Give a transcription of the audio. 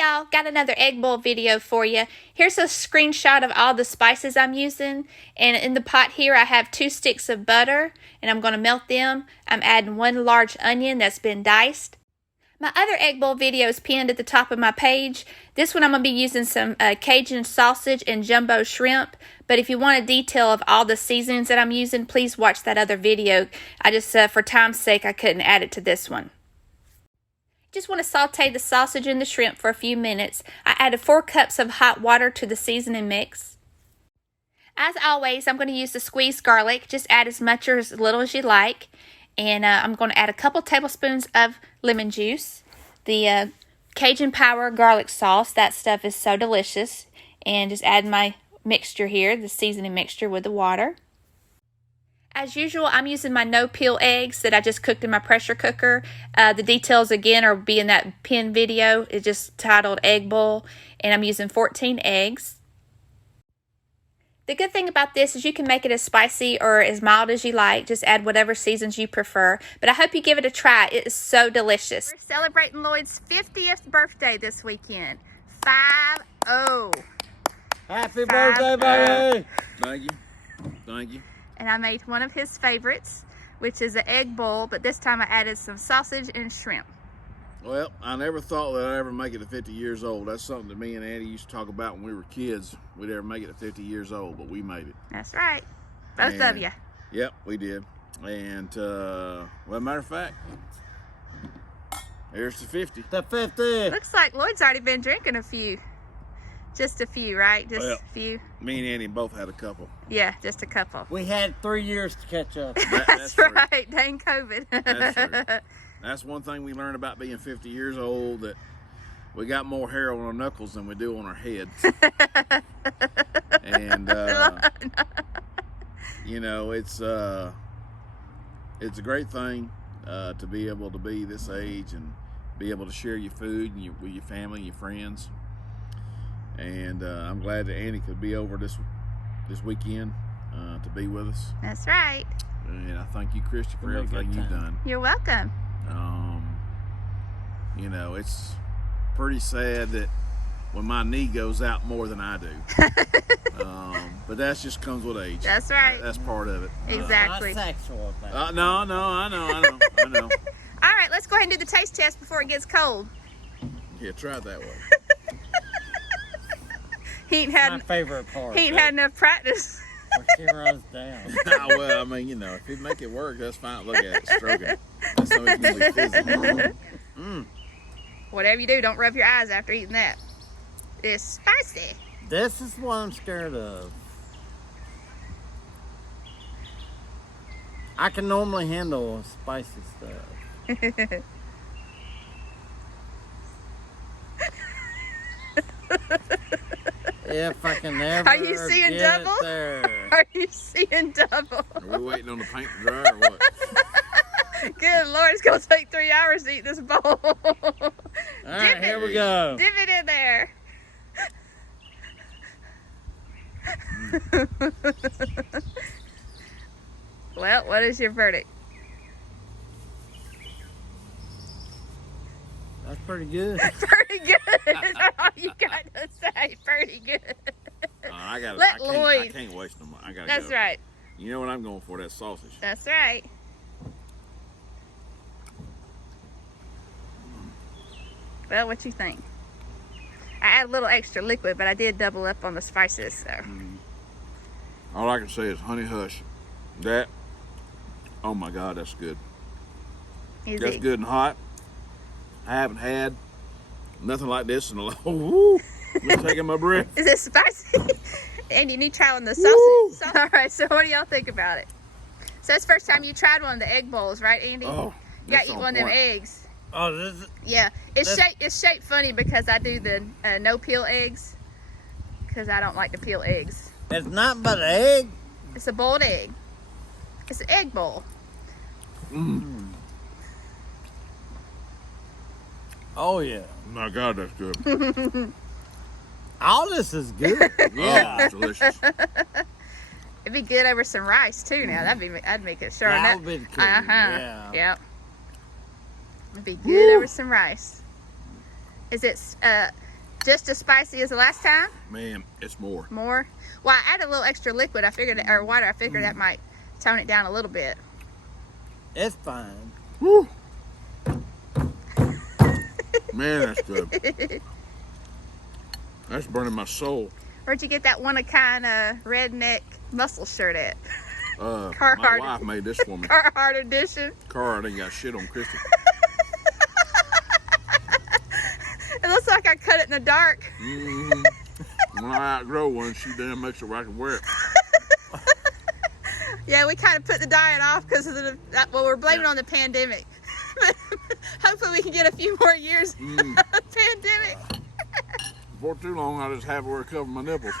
Y'all, got another egg bowl video for you. Here's a screenshot of all the spices I'm using. And in the pot here, I have 2 sticks of butter, and I'm going to melt them. I'm adding 1 large onion that's been diced. My other egg bowl video is pinned at the top of my page. This one I'm going to be using some Cajun sausage and jumbo shrimp. But if you want a detail of all the seasonings that I'm using, please watch that other video. I just, for time's sake, I couldn't add it to this one. Just want to saute the sausage and the shrimp for a few minutes. I added 4 cups of hot water to the seasoning mix. As always, I'm going to use the squeezed garlic. Just add as much or as little as you like. And I'm going to add a couple tablespoons of lemon juice. The Cajun Power garlic sauce, that stuff is so delicious. And just add my mixture here, the seasoning mixture with the water. As usual, I'm using my no-peel eggs that I just cooked in my pressure cooker. The details, again, are be in that pinned video. It's just titled Egg Bowl, and I'm using 14 eggs. The good thing about this is you can make it as spicy or as mild as you like. Just add whatever seasons you prefer. But I hope you give it a try. It is so delicious. We're celebrating Loyd's 50th birthday this weekend. 5-0. Happy birthday, baby! Thank you. Thank you. And I made one of his favorites, which is an egg bowl, but this time I added some sausage and shrimp. Well, I never thought that I'd ever make it to 50 years old. That's something that me and Andy used to talk about when we were kids. We'd ever make it to 50 years old, but we made it. That's right. Both of you. Yep, we did. And, well, matter of fact, here's the 50. The 50. Looks like Loyd's already been drinking a few. Just a few, right? Just a few. Me and Andy both had a couple. Yeah, just a couple. We had 3 years to catch up. That's right. Dang COVID. That's true. That's one thing we learned about being 50 years old, that we got more hair on our knuckles than we do on our heads. And, you know, it's a great thing to be able to be this age and be able to share your food and with your family and your friends. And I'm glad that Andy could be over this weekend to be with us. That's right. And I thank you, Christy, for everything you've done. You're welcome. You know, it's pretty sad that when my knee goes out more than I do. But that just comes with age. That's right. That's part of it. Exactly. Not sexual. No, I know. All right, let's go ahead and do the taste test before it gets cold. Yeah, try it that way. He ain't had my favorite part. He ain't had enough practice. Where she runs down. Well, I mean, you know, if you make it work, that's fine. Look at it, stroke it. That's so it's really fizzy. Whatever you do, don't rub your eyes after eating that. It's spicy. This is what I'm scared of. I can normally handle spicy stuff. If I can ever Are you seeing get double? It there. Are you seeing double? Are we waiting on the paint to dry or what? Good Lord, it's going to take 3 hours to eat this bowl. All right, here we go. Dip it in there. Well, what is your verdict? That's pretty good. Pretty good. That's all you got to say. Pretty good. I Loyd. can't waste no more. I gotta That's go. right. You know what I'm going for? That sausage. That's right. Well, what you think? I add a little extra liquid, but I did double up on the spices. So. All I can say is honey hush. That, oh my God, that's good. Easy. That's good and hot. I haven't had nothing like this in a long. Woo! I'm taking my breath. Is it spicy? And you need to try on the sausage. All right, so what do y'all think about it? So it's the first time you tried one of the egg bowls, right, Andy? Oh, you gotta eat one of them eggs. Oh, this is... Yeah, it's shaped funny because I do the no peel eggs because I don't like to peel eggs. It's not but an egg. It's a boiled egg. It's an egg bowl. Oh yeah. My God, that's good. All this is good. Yeah, it's delicious. It'd be good over some rice too. Now I'd make it sure. That would be the key. Yeah. Yep. It'd be good over some rice. Is it Just as spicy as the last time? Man, it's more. More? Well, I added a little extra liquid. I figured, or water. I figured that might tone it down a little bit. It's fine. Woo. Man, that's good. That's burning my soul. Where'd you get that one-of-kind redneck muscle shirt at? My Carhartt. wife made this for me. Carhartt edition. Carhartt ain't got shit on Christy. It looks like I cut it in the dark. Mm-hmm. When I outgrow one, she damn makes it where I can wear it. Yeah, we kind of put the diet off because of well, we're blaming it on the pandemic. Hopefully we can get a few more years of pandemic. Before too long, I just have where I cover my nipples.